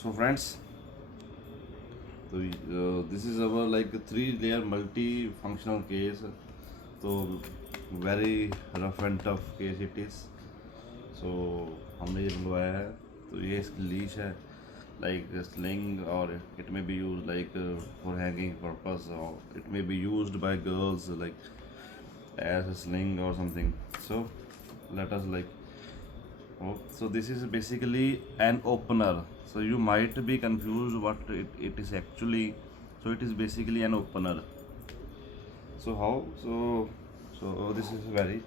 So friends, this is our like 3 layer multi-functional case. So very rough and tough case it is. So हमने ये मंगवाया है, तो ये इसकी लीश है, like a sling, or it may be used like for hanging purpose, or it may be used by girls like as a sling or something. So let us like, oh, so this is basically an opener. So you might be confused what it is actually. So it is basically an opener. So how? So this is very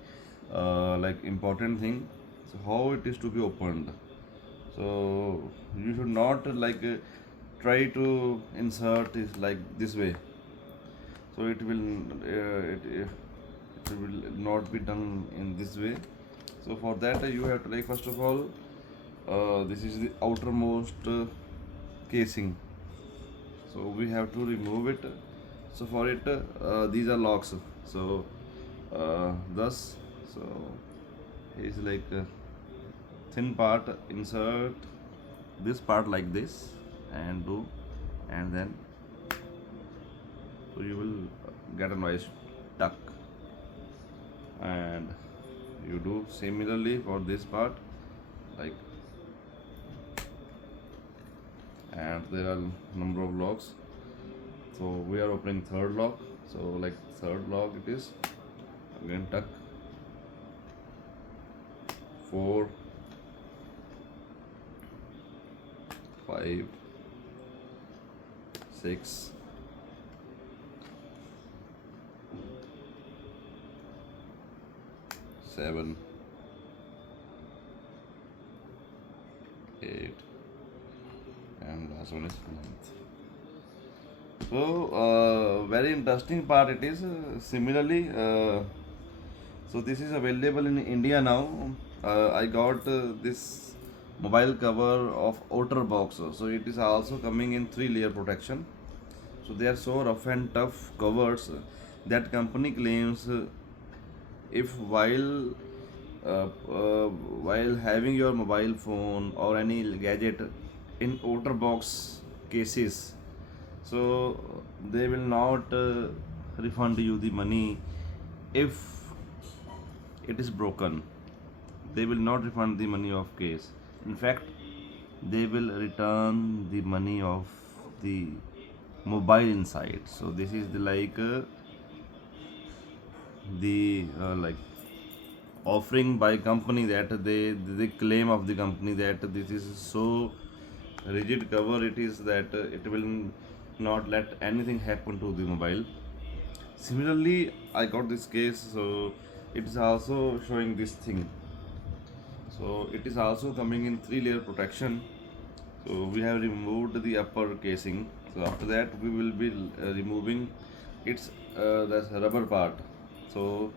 like important thing. So how it is to be opened? So you should not like try to insert it like this way. So it will not be done in this way. So for that you have to like, first of all, this is the outermost casing. So we have to remove it. So for it, these are locks. So thus, so is like a thin part, insert this part like this and do, and then so you will get a nice tuck, and you do similarly for this part, like, and there are number of locks. So we are opening third lock. So like third lock it is, again tuck, 4, 5, 6, 7, 8, and last one is 9th. So very interesting part it is. Similarly, so this is available in India now. I got this mobile cover of outer box. So it is also coming in 3-layer protection. So they are so rough and tough covers that company claims if while having your mobile phone or any gadget in outer box cases, so they will not refund you the money if it is broken. They will not refund the money of case. In fact, they will return the money of the mobile inside. So this is the like offering by company, that they claim of the company that this is so rigid cover it is that it will not let anything happen to the mobile. Similarly, I got this case, so it is also showing this thing. So it is also coming in 3-layer protection. So we have removed the upper casing. So after that we will be removing its the rubber part. So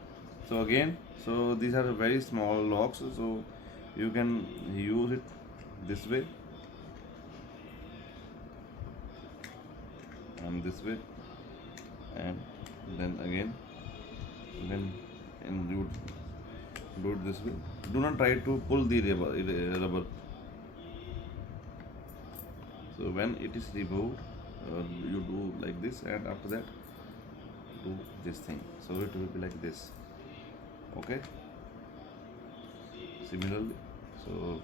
again, so these are very small locks. So you can use it this way and this way, and then again, then and you do it this way. Do not try to pull the rubber. So when it is removed, you do like this, and after that do this thing. So it will be like this. Okay. Similarly, so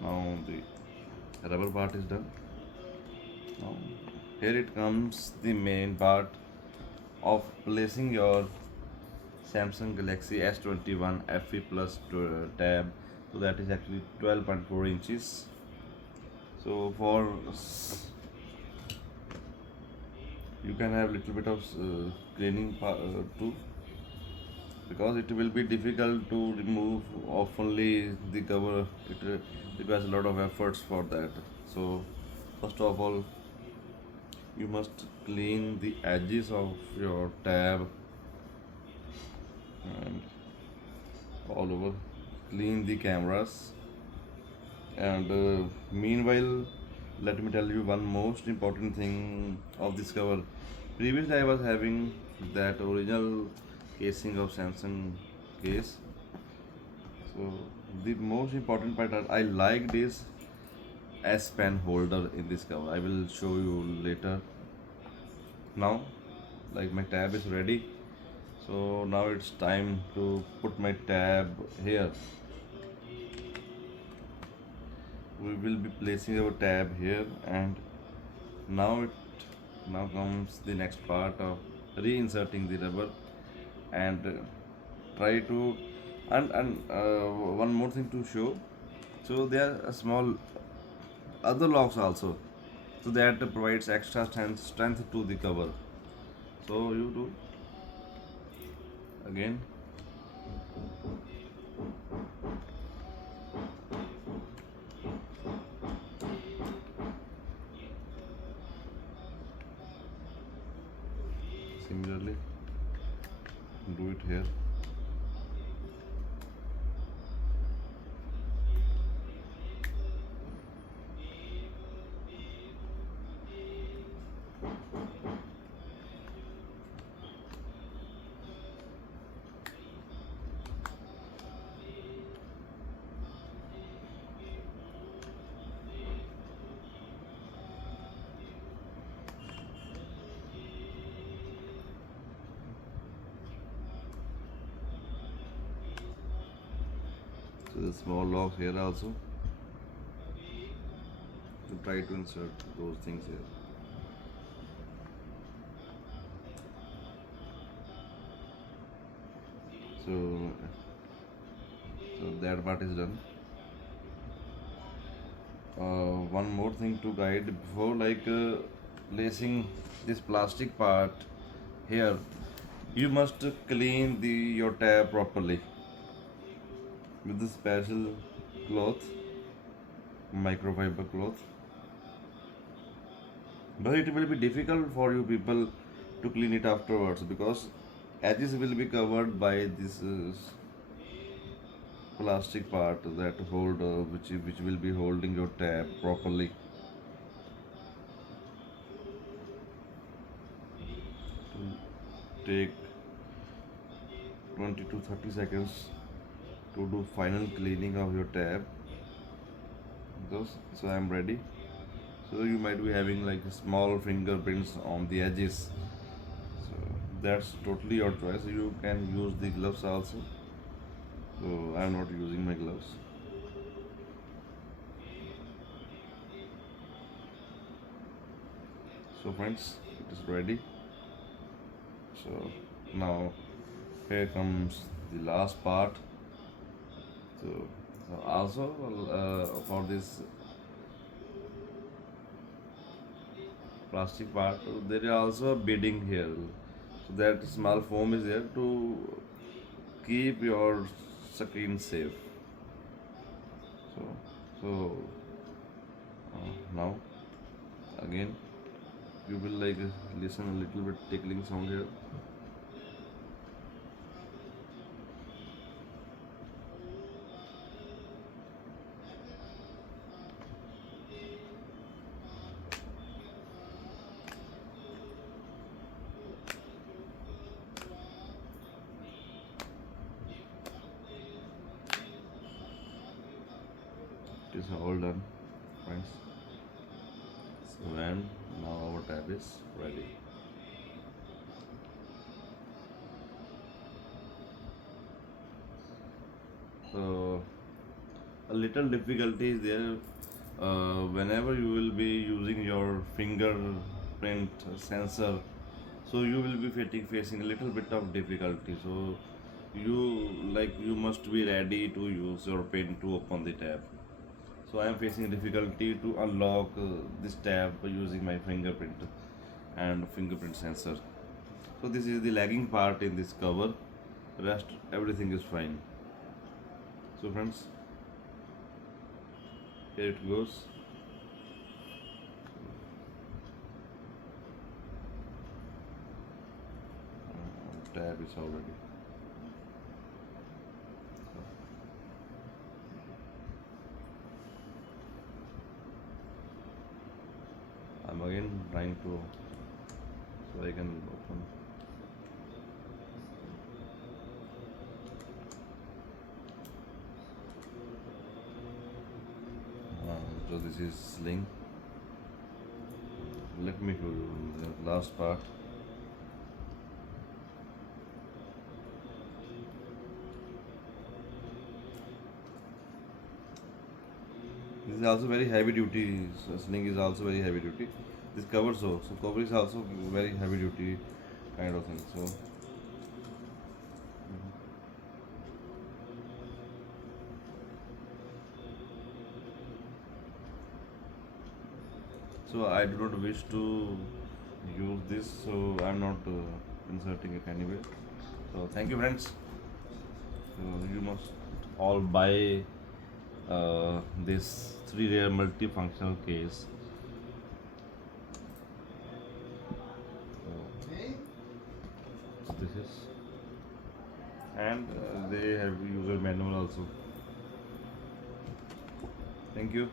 now the rubber part is done. Now here it comes the main part of placing your Samsung Galaxy S21 FE Plus tab. So that is actually 12.4 inches. So for you can have little bit of cleaning too, because it will be difficult to remove oftenly the cover. It requires a lot of efforts for that. So first of all, you must clean the edges of your tab and all over, clean the cameras, and meanwhile let me tell you one most important thing of this cover. Previously I was having that original casing of Samsung case. So the most important part that I like this S pen holder in this cover. I will show you later. Now, like my tab is ready, so now it's time to put my tab here. We will be placing our tab here, and now it now comes the next part of reinserting the rubber and try to one more thing to show. So there are a small other locks also, so that provides extra strength to the cover. So you do again. Similarly, do it here. So the small locks here also, to try to insert those things here. So that part is done. One more thing to guide before, like placing this plastic part here, you must clean the your tab properly with the special cloth, microfiber cloth. But it will be difficult for you people to clean it afterwards, because edges will be covered by this plastic part that hold which will be holding your tab properly. Take 20 to 30 seconds to do final cleaning of your tab. So I am ready. So you might be having like small fingerprints on the edges, so that's totally your choice. You can use the gloves also, so I am not using my gloves. So friends, it is ready. So now here comes the last part. So also for this plastic part, there is also a beading here, so that small foam is there to keep your screen safe. So now again you will like listen a little bit tickling sound here. It is all done, friends. So and now our tab is ready. So a little difficulty is there whenever you will be using your fingerprint sensor, so you will be facing a little bit of difficulty. So you must be ready to use your pen to open the tab. So I am facing difficulty to unlock this tab using my fingerprint and fingerprint sensor. So this is the lagging part in this cover. Rest everything is fine. So friends, here it goes. Tab is already. I'm again trying to, so I can open. So this is sling. Let me show you the last part. This is also very heavy duty. Sling is also very heavy duty. This cover, so cover is also very heavy duty kind of thing. So I do not wish to use this, so I'm not inserting it anyway. So thank you, friends. So you must all buy this 3-layer multifunctional case. So this is, and they have user manual also. Thank you.